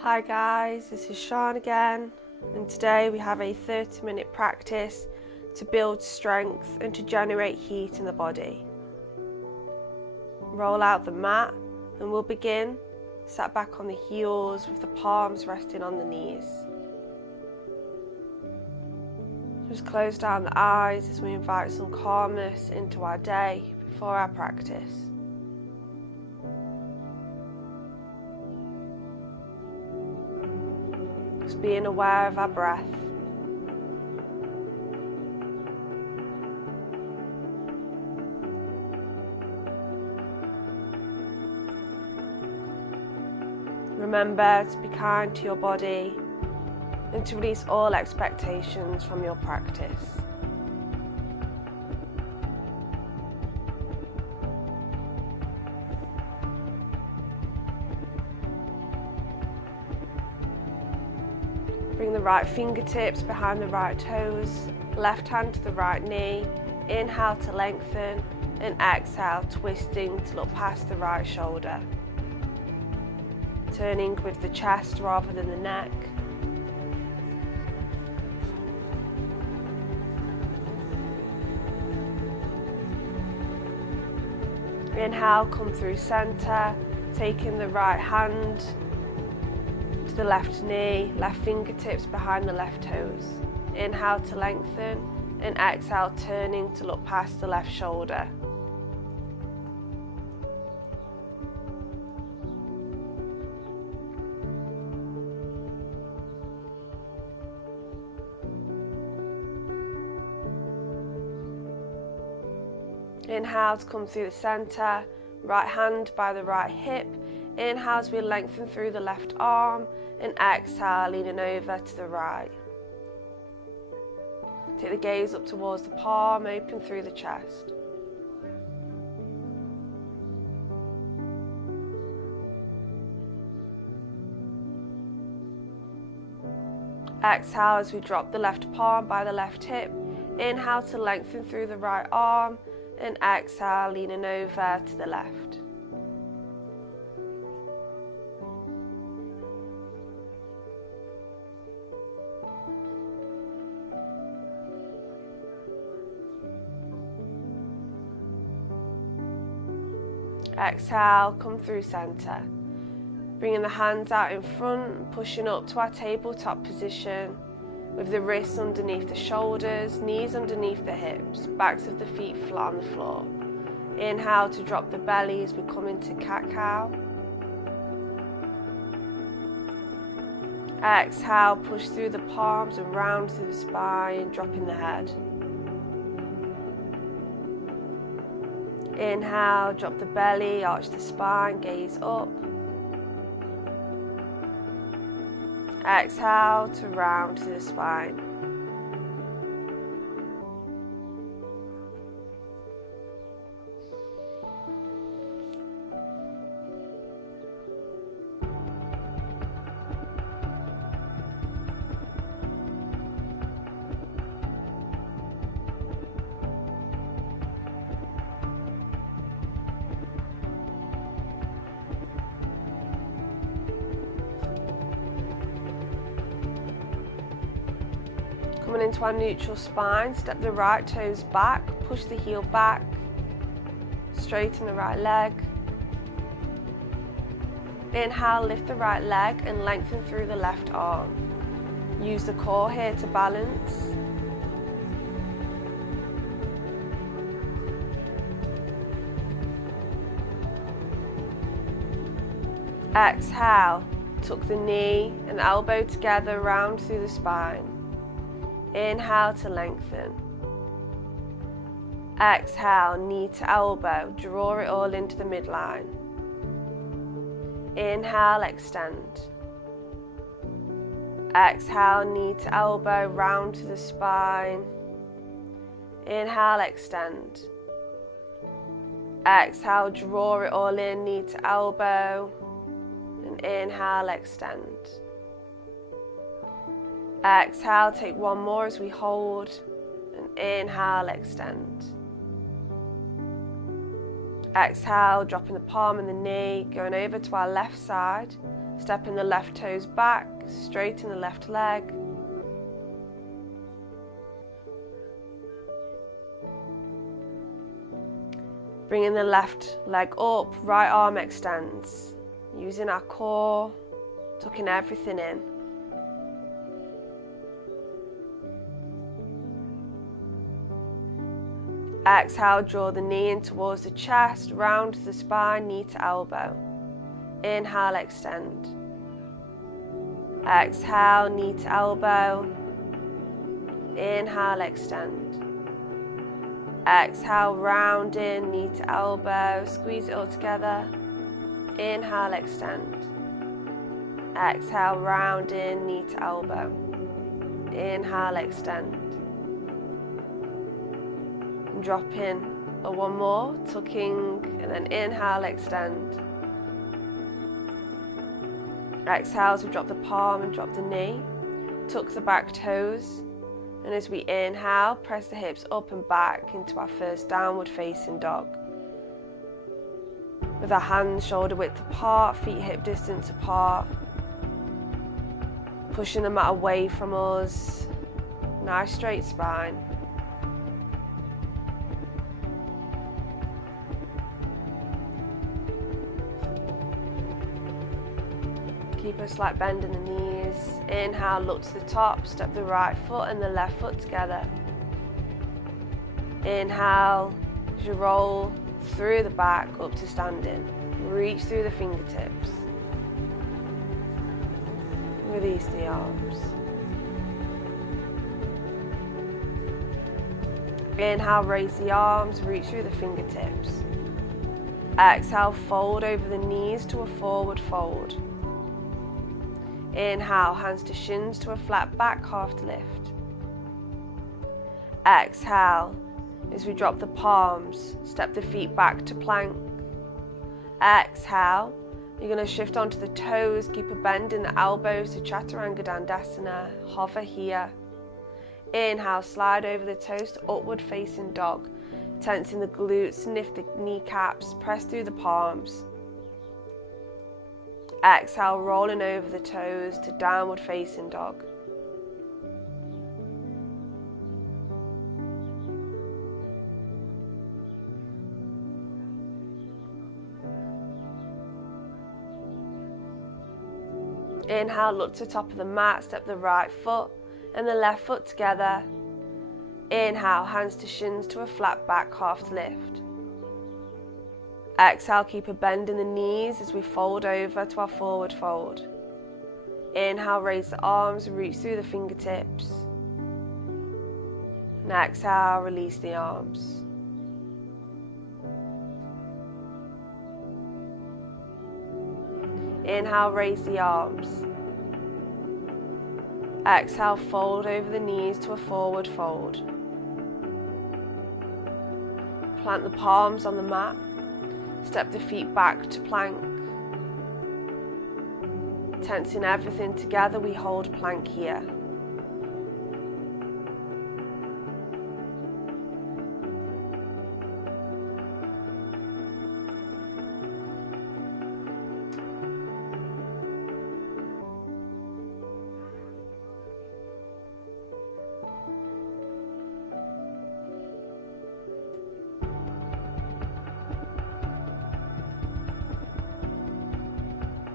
Hi guys, this is Sian again, and today we have a 30-minute practice to build strength and to generate heat in the body. Roll out the mat and we'll begin sat back on the heels with the palms resting on the knees. Just close down the eyes as we invite some calmness into our day before our practice. Just being aware of our breath. Remember to be kind to your body and to release all expectations from your practice. Bring the right fingertips behind the right toes, left hand to the right knee. Inhale to lengthen and exhale, twisting to look past the right shoulder. Turning with the chest rather than the neck. Inhale, come through center, taking the right hand to the left knee, left fingertips behind the left toes. Inhale to lengthen and exhale, turning to look past the left shoulder. Inhale to come through the center, right hand by the right hip. Inhale as we lengthen through the left arm and exhale, leaning over to the right. Take the gaze up towards the palm, open through the chest. Exhale as we drop the left palm by the left hip. Inhale to lengthen through the right arm and exhale, leaning over to the left. Exhale, come through center. Bringing the hands out in front, pushing up to our tabletop position with the wrists underneath the shoulders, knees underneath the hips, backs of the feet flat on the floor. Inhale to drop the belly as we come into cat-cow. Exhale, push through the palms and round through the spine, dropping the head. Inhale, drop the belly, arch the spine, gaze up. Exhale to round through the spine. Coming into our neutral spine, step the right toes back, push the heel back, straighten the right leg. Inhale, lift the right leg and lengthen through the left arm. Use the core here to balance. Exhale, tuck the knee and elbow together, round through the spine. Inhale to lengthen. Exhale, knee to elbow, draw it all into the midline. Inhale, extend. Exhale, knee to elbow, round to the spine. Inhale, extend. Exhale, draw it all in, knee to elbow. And inhale, extend. Exhale, take one more as we hold, and inhale, extend. Exhale, dropping the palm and the knee, going over to our left side, Stepping the left toes back, straighten the left leg. Bringing the left leg up, right arm extends. Using our core, tucking everything in. Exhale, draw the knee in towards the chest, round the spine, knee to elbow. Inhale, extend. Exhale, knee to elbow. Inhale, extend. Exhale, round in, knee to elbow, squeeze it all together. Inhale, extend. Exhale, round in, knee to elbow. Inhale, extend. And drop in one more, tucking, and then inhale, extend. Exhale as we drop the palm and drop the knee. Tuck the back toes. And as we inhale, press the hips up and back into our first downward facing dog. With our hands shoulder width apart, feet hip distance apart. Pushing the mat away from us. Nice straight spine. Keep a slight bend in the knees. Inhale, look to the top, step the right foot and the left foot together. Inhale, as you roll through the back up to standing. Reach through the fingertips. Release the arms. Inhale, raise the arms, reach through the fingertips. Exhale, fold over the knees to a forward fold. Inhale, hands to shins to a flat back, half to lift. Exhale, as we drop the palms, step the feet back to plank. Exhale, you're going to shift onto the toes, keep a bend in the elbows to Chaturanga Dandasana, hover here. Inhale, slide over the toes to upward facing dog, tensing the glutes, sniff the kneecaps, press through the palms. Exhale, rolling over the toes to downward facing dog. Inhale, look to the top of the mat, step the right foot and the left foot together. Inhale, hands to shins to a flat back, half to lift. Exhale, keep a bend in the knees as we fold over to our forward fold. Inhale, raise the arms, reach through the fingertips. And exhale, release the arms. Inhale, raise the arms. Exhale, fold over the knees to a forward fold. Plant the palms on the mat. Step the feet back to plank. Tensing everything together, we hold plank here.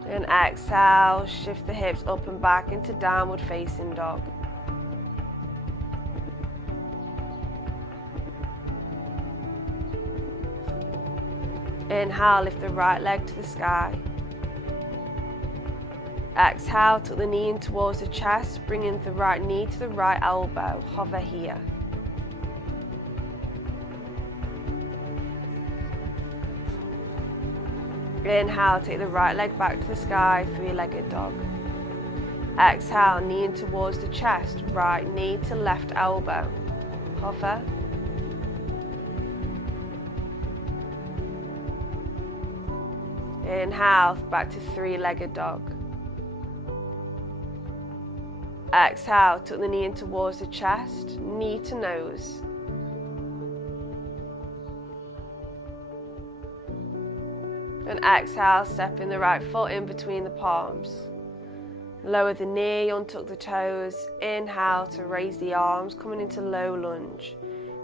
And exhale, shift the hips up and back into downward facing dog. Inhale, lift the right leg to the sky. Exhale, tuck the knee in towards the chest, bringing the right knee to the right elbow, hover here. Inhale, take the right leg back to the sky, three-legged dog. Exhale, knee in towards the chest, right knee to left elbow, hover. Inhale, back to three-legged dog. Exhale, tuck the knee in towards the chest, knee to nose. And exhale, stepping the right foot in between the palms. Lower the knee, untuck the toes. Inhale to raise the arms, coming into low lunge.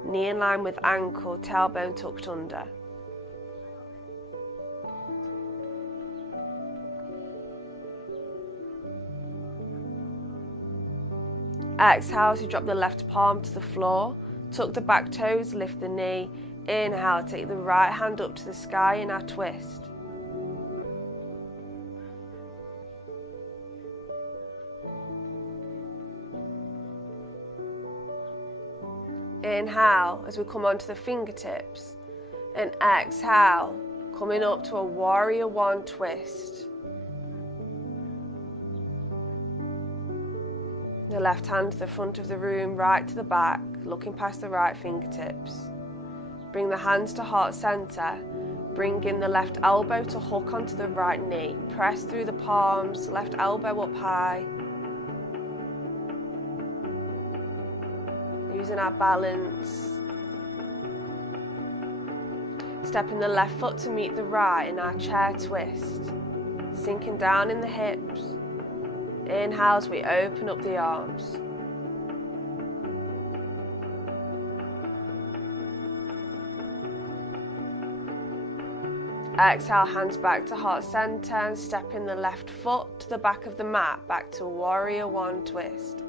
Knee in line with ankle, tailbone tucked under. Exhale to drop the left palm to the floor. Tuck the back toes, lift the knee. Inhale, take the right hand up to the sky in our twist. Inhale as we come onto the fingertips, and exhale, coming up to a warrior one twist. The left hand to the front of the room, right to the back, looking past the right fingertips. Bring the hands to heart center, bring in the left elbow to hook onto the right knee. Press through the palms, left elbow up high. Using our balance. Stepping the left foot to meet the right in our chair twist. Sinking down in the hips. Inhale as we open up the arms. Exhale, hands back to heart center and stepping the left foot to the back of the mat, back to warrior one twist.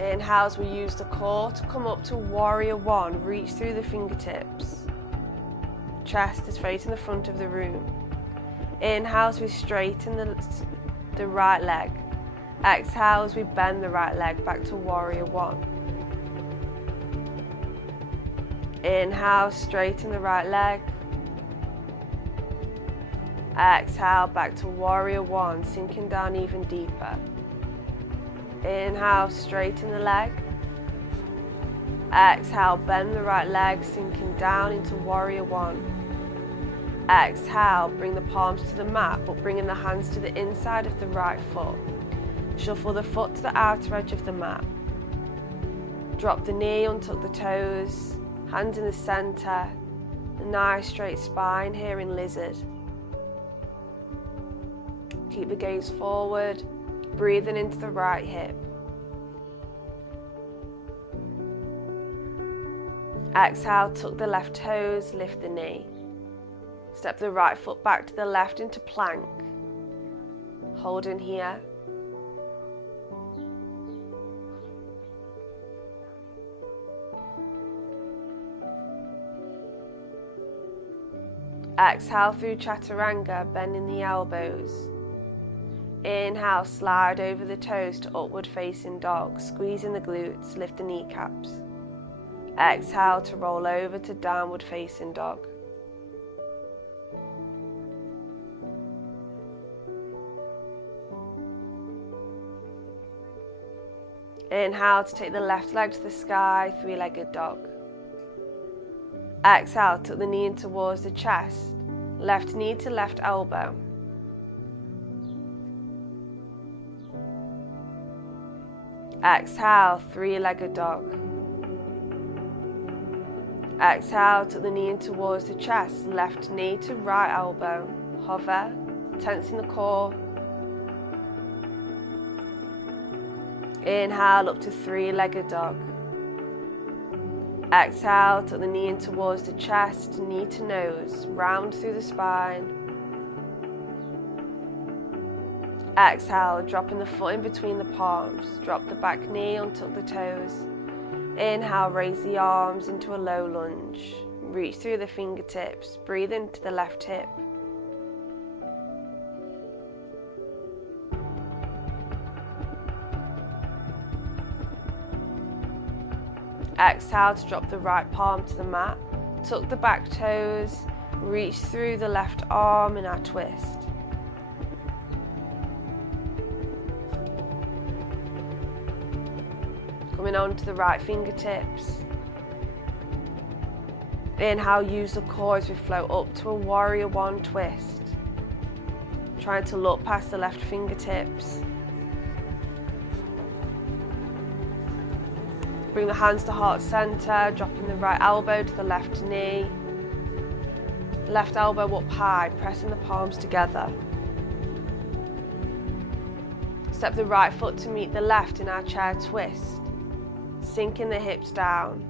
Inhale as we use the core to come up to warrior one, reach through the fingertips. Chest is facing the front of the room. Inhale as we straighten the right leg. Exhale as we bend the right leg back to warrior one. Inhale, straighten the right leg. Exhale, back to warrior one, sinking down even deeper. Inhale, straighten the leg. Exhale, bend the right leg, sinking down into warrior one. Exhale, bring the palms to the mat, but bringing the hands to the inside of the right foot. Shuffle the foot to the outer edge of the mat. Drop the knee, untuck the toes, hands in the center. A nice straight spine here in lizard. Keep the gaze forward, breathing into the right hip. Exhale, tuck the left toes, lift the knee. Step the right foot back to the left into plank. Hold in here. Exhale through chaturanga, bending the elbows. Inhale, slide over the toes to upward facing dog, squeezing the glutes, lift the kneecaps. Exhale to roll over to downward facing dog. Inhale to take the left leg to the sky, three-legged dog. Exhale, tuck the knee in towards the chest, left knee to left elbow. Exhale, three-legged dog. Exhale, tuck the knee in towards the chest, left knee to right elbow. Hover, tensing the core. Inhale up to three-legged dog. Exhale, tuck the knee in towards the chest, knee to nose, round through the spine. Exhale, dropping the foot in between the palms. Drop the back knee, untuck the toes. Inhale, raise the arms into a low lunge. Reach through the fingertips, breathe into the left hip. Exhale to drop the right palm to the mat. Tuck the back toes, reach through the left arm in our twist. Coming on to the right fingertips. Inhale, use the core as we float up to a warrior one twist. Trying to look past the left fingertips. Bring the hands to heart center, dropping the right elbow to the left knee. Left elbow up high, pressing the palms together. Step the right foot to meet the left in our chair twist, sinking the hips down.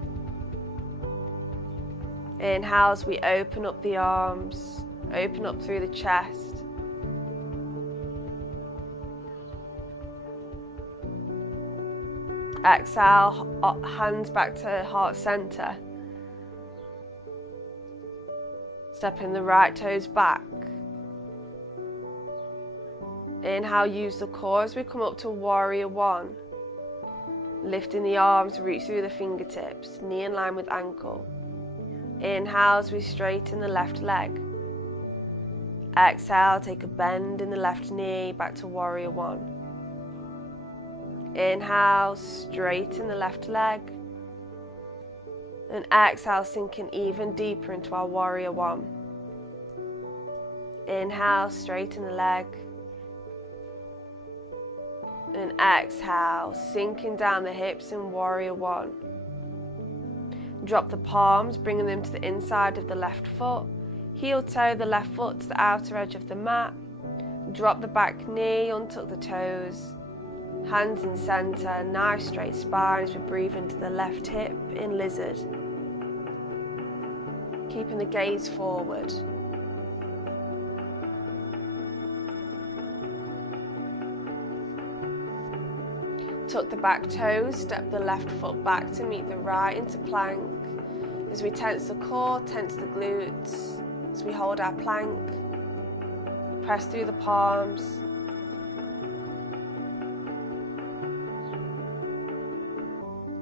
Inhale as we open up the arms, open up through the chest. Exhale, hands back to heart center. Stepping the right toes back. Inhale, use the core as we come up to warrior one. Lifting the arms, reach through the fingertips, knee in line with ankle. Inhale as we straighten the left leg. Exhale, take a bend in the left knee, back to warrior one. Inhale, straighten the left leg. And exhale, sinking even deeper into our warrior one. Inhale, straighten the leg. And exhale, sinking down the hips in warrior one. Drop the palms, bringing them to the inside of the left foot. Heel toe the left foot to the outer edge of the mat. Drop the back knee, untuck the toes. Hands in center, nice straight spine as we breathe into the left hip in lizard. Keeping the gaze forward. Tuck the back toes, step the left foot back to meet the right into plank. As we tense the core, tense the glutes. As we hold our plank, press through the palms.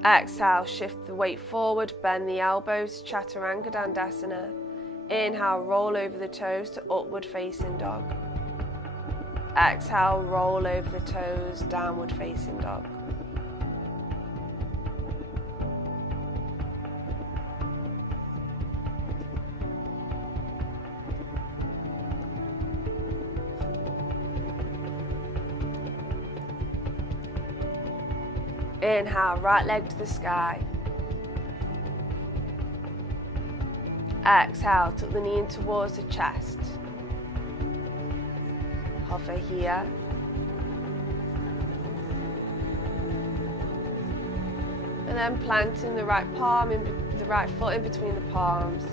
Exhale, shift the weight forward, bend the elbows, Chaturanga Dandasana. Inhale, roll over the toes to upward facing dog. Exhale, roll over the toes, downward facing dog. Inhale, right leg to the sky. Exhale, tuck the knee in towards the chest. Hover here. And then planting the right palm, the right foot in between the palms.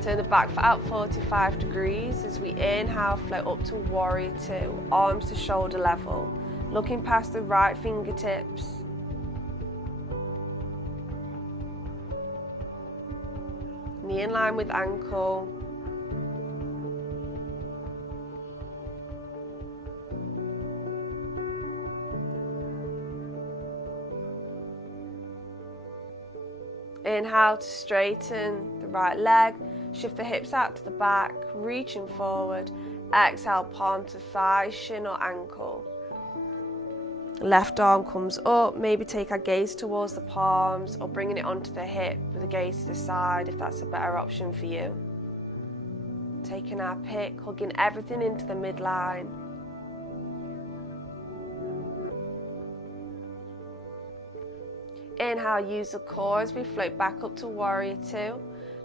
Turn the back foot out 45 degrees as we inhale, float up to warrior two, arms to shoulder level, looking past the right fingertips. Knee in line with ankle. Inhale to straighten the right leg, shift the hips out to the back, reaching forward. Exhale, palm to thigh, shin or ankle. Left arm comes up, maybe take our gaze towards the palms or bringing it onto the hip with the gaze to the side if that's a better option for you. Taking our pick, hugging everything into the midline. Inhale, use the core as we float back up to warrior two.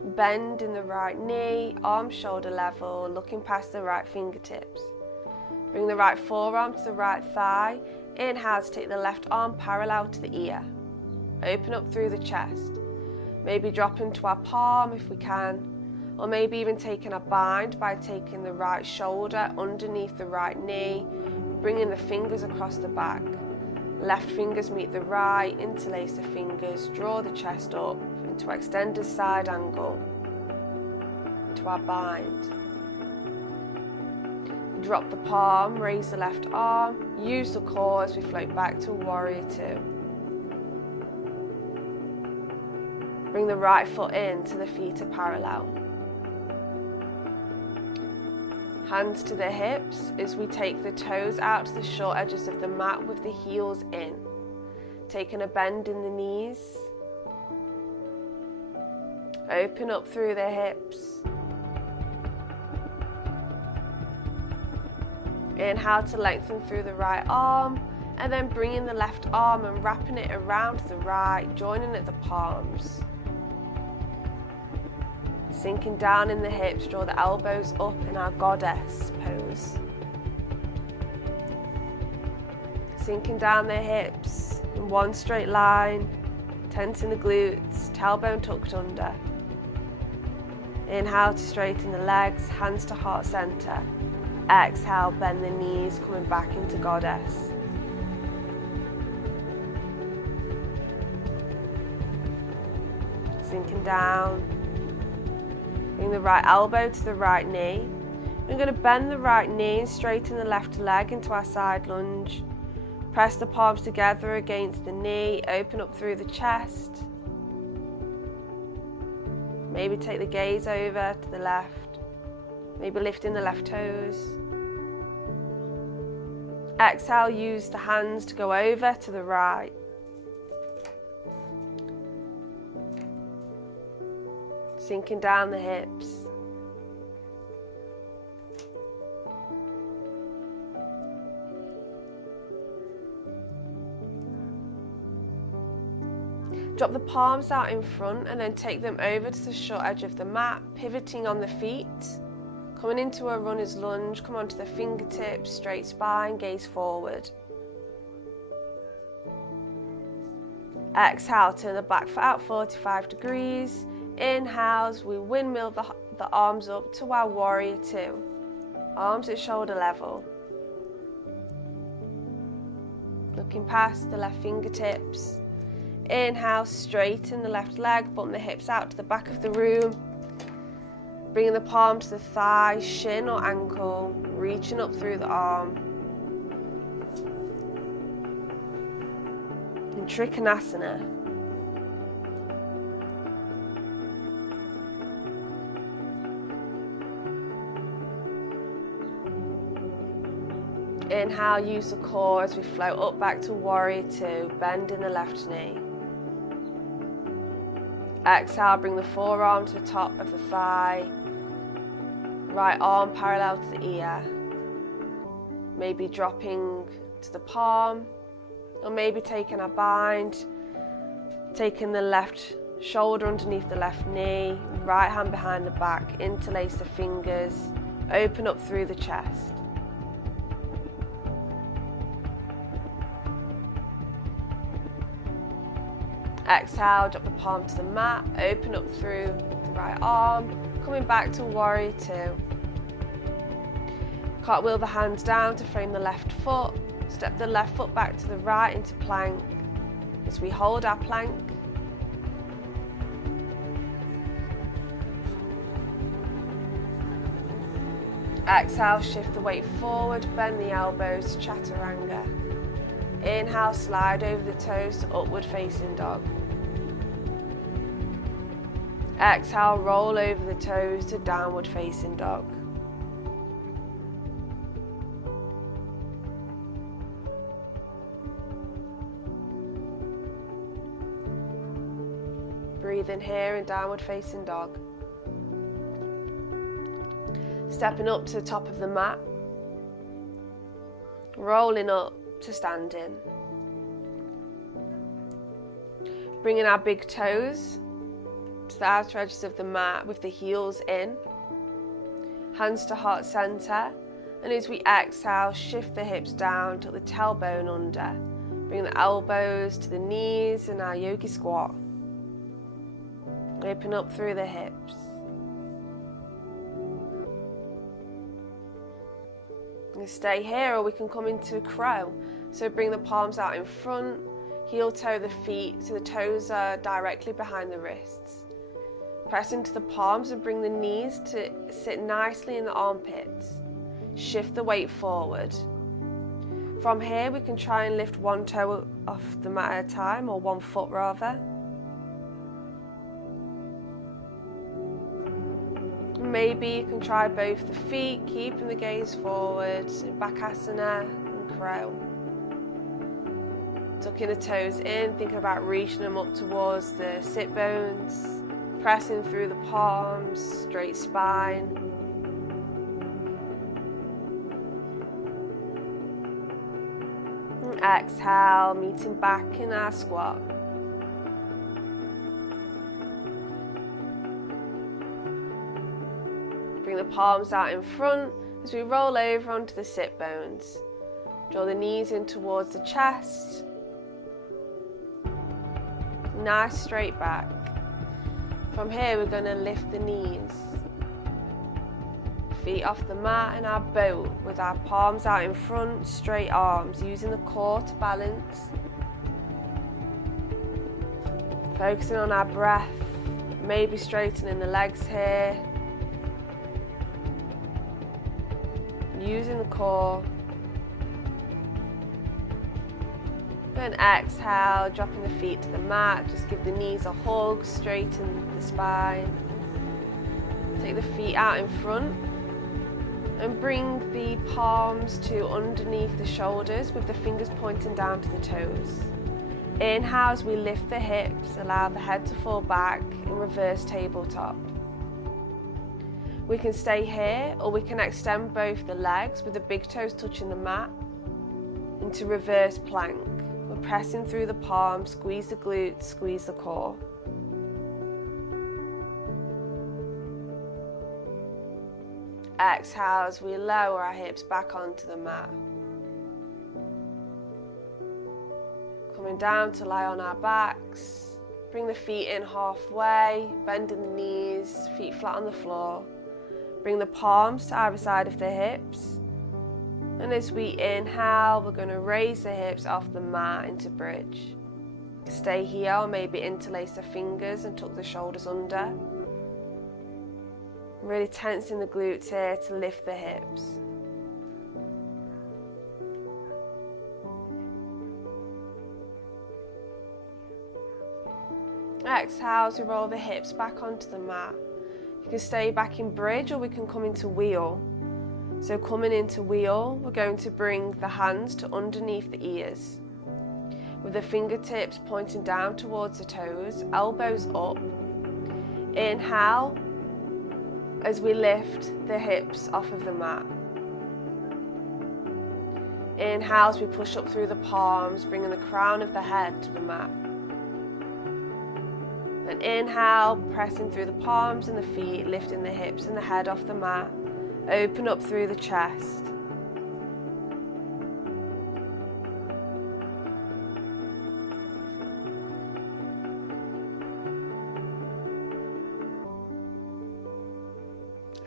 Bend in the right knee, arms shoulder level, looking past the right fingertips. Bring the right forearm to the right thigh. Inhale to take the left arm parallel to the ear. Open up through the chest. Maybe drop into our palm if we can. Or maybe even taking a bind by taking the right shoulder underneath the right knee. Bringing the fingers across the back. Left fingers meet the right, interlace the fingers, draw the chest up into extended side angle. Into our bind. Drop the palm, raise the left arm, use the core as we float back to warrior two. Bring the right foot in till the feet are parallel. Hands to the hips as we take the toes out to the short edges of the mat with the heels in. Taking a bend in the knees. Open up through the hips. Inhale to lengthen through the right arm, and then bringing the left arm and wrapping it around the right, joining at the palms. Sinking down in the hips, draw the elbows up in our goddess pose. Sinking down the hips in one straight line, tensing the glutes, tailbone tucked under. Inhale to straighten the legs, hands to heart center. Exhale, bend the knees, coming back into goddess. Sinking down. Bring the right elbow to the right knee. We're going to bend the right knee and straighten the left leg into our side lunge. Press the palms together against the knee, open up through the chest. Maybe take the gaze over to the left. Maybe lifting the left toes. Exhale, use the hands to go over to the right. Sinking down the hips. Drop the palms out in front and then take them over to the short edge of the mat, pivoting on the feet. Coming into a runner's lunge, come onto the fingertips, straight spine, gaze forward. Exhale, turn the back foot out 45 degrees. Inhales, we windmill the arms up to our warrior two. Arms at shoulder level. Looking past the left fingertips. Inhale, straighten the left leg, bump the hips out to the back of the room. Bringing the palm to the thigh, shin or ankle, reaching up through the arm. In Trikonasana. Inhale, use the core as we float up back to warrior two, bend in the left knee. Exhale, bring the forearm to the top of the thigh. Right arm parallel to the ear. Maybe dropping to the palm, or maybe taking a bind, taking the left shoulder underneath the left knee, right hand behind the back, interlace the fingers, open up through the chest. Exhale, drop the palm to the mat, open up through the right arm, coming back to warrior two. Cartwheel the hands down to frame the left foot, step the left foot back to the right into plank. As we hold our plank, exhale, shift the weight forward, bend the elbows, chaturanga. Inhale, slide over the toes to upward facing dog. Exhale, roll over the toes to downward facing dog. Breathe in here in downward facing dog. Stepping up to the top of the mat. Rolling up to standing. Bringing our big toes to the outer edges of the mat with the heels in. Hands to heart center. And as we exhale, shift the hips down, tuck the tailbone under. Bring the elbows to the knees in our yogi squat. Open up through the hips. We stay here, or we can come into a crow. So bring the palms out in front, heel toe the feet so the toes are directly behind the wrists. Press into the palms and bring the knees to sit nicely in the armpits. Shift the weight forward. From here we can try and lift one toe off the mat at a time, or one foot rather. Maybe you can try both the feet, keeping the gaze forward in Bakasana and crow. Tucking the toes in, thinking about reaching them up towards the sit bones. Pressing through the palms, straight spine. And exhale, meeting back in our squat. palms out in front as we roll over onto the sit bones. Draw the knees in towards the chest. Nice straight back. From here we're going to lift the knees. Feet off the mat in our boat with our palms out in front, straight arms, using the core to balance. Focusing on our breath, maybe straightening the legs here. Using the core. Then exhale, dropping the feet to the mat. Just give the knees a hug, straighten the spine. Take the feet out in front and bring the palms to underneath the shoulders with the fingers pointing down to the toes. Inhale as we lift the hips, allow the head to fall back in reverse tabletop. We can stay here or we can extend both the legs with the big toes touching the mat into reverse plank. We're pressing through the palms, squeeze the glutes, squeeze the core. Exhale as we lower our hips back onto the mat. Coming down to lie on our backs. Bring the feet in halfway, bending the knees, feet flat on the floor. Bring the palms to either side of the hips. And as we inhale, we're going to raise the hips off the mat into bridge. Stay here or maybe interlace the fingers and tuck the shoulders under. Really tensing the glutes here to lift the hips. Exhale as we roll the hips back onto the mat. You can stay back in bridge or we can come into wheel. So coming into wheel, we're going to bring the hands to underneath the ears. With the fingertips pointing down towards the toes, elbows up. Inhale as we lift the hips off of the mat. Inhale as we push up through the palms, bringing the crown of the head to the mat. Then inhale, pressing through the palms and the feet, lifting the hips and the head off the mat. Open up through the chest.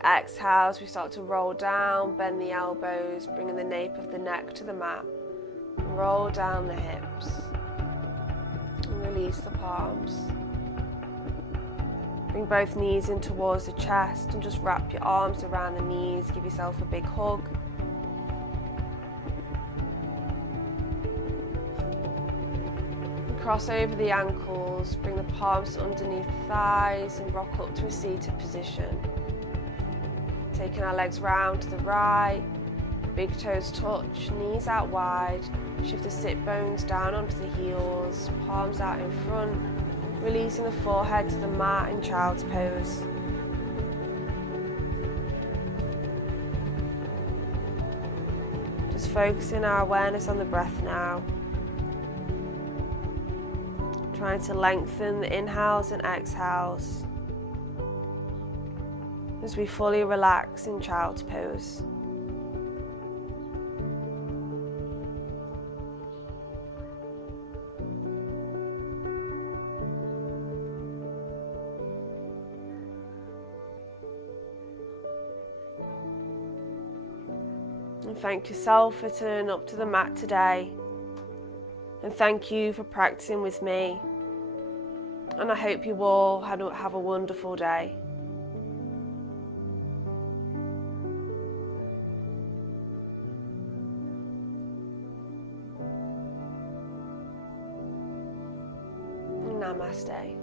Exhale as we start to roll down, bend the elbows, bringing the nape of the neck to the mat. Roll down the hips. And release the palms. Bring both knees in towards the chest and just wrap your arms around the knees. Give yourself a big hug. And cross over the ankles, bring the palms underneath the thighs and rock up to a seated position. Taking our legs round to the right, big toes touch, knees out wide. Shift the sit bones down onto the heels, palms out in front. Releasing the forehead to the mat in child's pose. Just focusing our awareness on the breath now. Trying to lengthen the inhales and exhales as we fully relax in child's pose. And thank yourself for turning up to the mat today. And thank you for practicing with me. And I hope you all have a wonderful day. Namaste.